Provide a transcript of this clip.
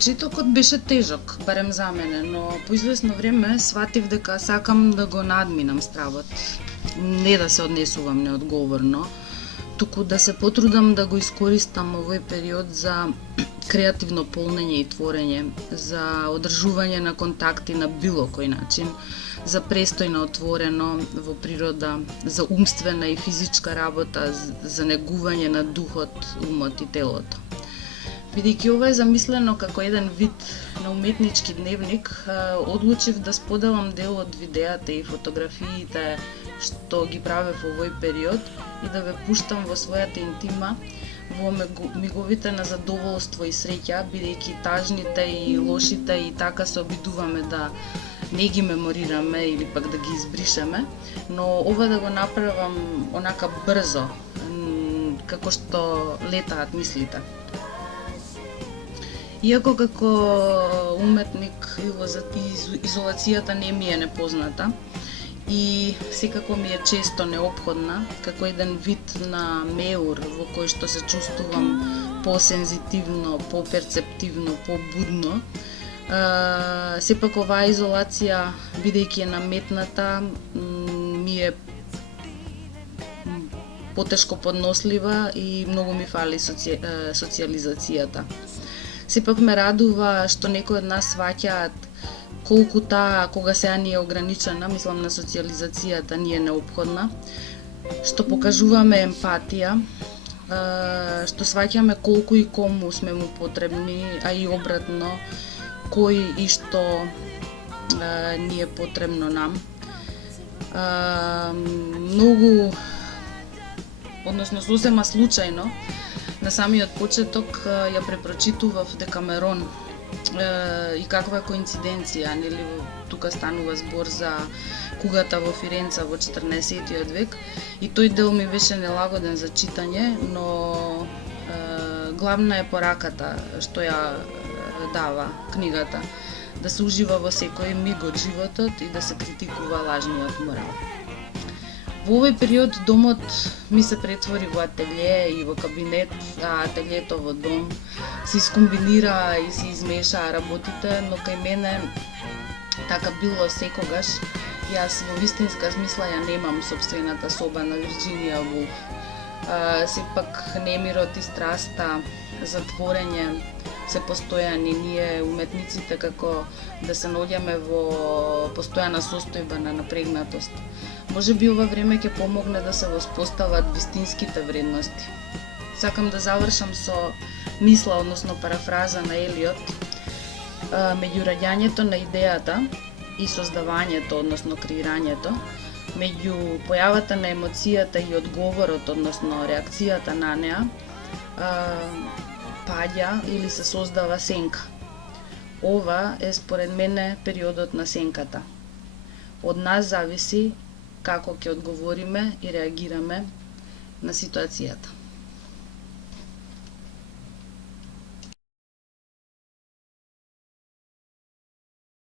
Почетокот беше тежок, барем за мене, но по известно време сватив дека сакам да го надминам стравот. Не да се однесувам неодговорно, туку да се потрудам да го искористам овој период за креативно полнење и творење, за одржување на контакти на било кој начин, за престој на отворено во природа, за умствена и физичка работа, за негување на духот, умот и телото. Бидејќи ова е замислено како еден вид на уметнички дневник, одлучив да споделам дел од видеата и фотографиите што ги правев во овој период и да ве пуштам во својата интима, во миговите на задоволство и среќа, бидејќи тажните и лошите и така се обидуваме да не ги меморираме или пак да ги избришеме, но ова да го направам онака брзо, како што летаат мислите. Иако како уметник изолацијата не ми е непозната и секако ми е често неопходна, како еден вид на меур во кој што се чувствувам посензитивно, поперцептивно, побудно, сепак оваа изолација, бидејќи е наметната, ми е потешко поднослива и многу ми фали социализацијата. Сепак ме радува што некои од нас сваќаат колку таа, кога сега ни е ограничена, мислам на социализацијата, ни е неопходна, што покажуваме емпатија, што сваќаме колку и кому сме му потребни, а и обратно, кој и што ни е потребно нам. Многу, односно сосема случајно, на самиот почеток ја препрочитував Декамерон и каква коинциденција, нели тука станува збор за кугата во Фиренца во 14-тиот век и тој дел ми беше нелагоден за читање, но главна е пораката што ја дава книгата, да се ужива во секој миг од животот и да се критикува лажниот морал. Во овој период домот ми се претвори во ателје и во кабинет, а ателјето во дом се искомбинира и се измешаа работите, но кај мене така било секогаш. Јас во вистинска смисла ја немам сопствената соба на Вирџинија Вулф. Сепак немирот и страста за творење се постојани. Ние уметниците како да се наоѓаме во постојана состојба на напрегнатост. Може би ова време ќе помогне да се воспостават вистинските вредности. Сакам да завршам со мисла, односно парафраза на Елиот. Меѓу раѓањето на идејата и создавањето, односно креирањето, меѓу појавата на емоцијата и одговорот, односно реакцијата на неа, паѓа или се создава сенка. Ова е според мене периодот на сенката. Од нас зависи како ќе одговориме и реагираме на ситуацијата.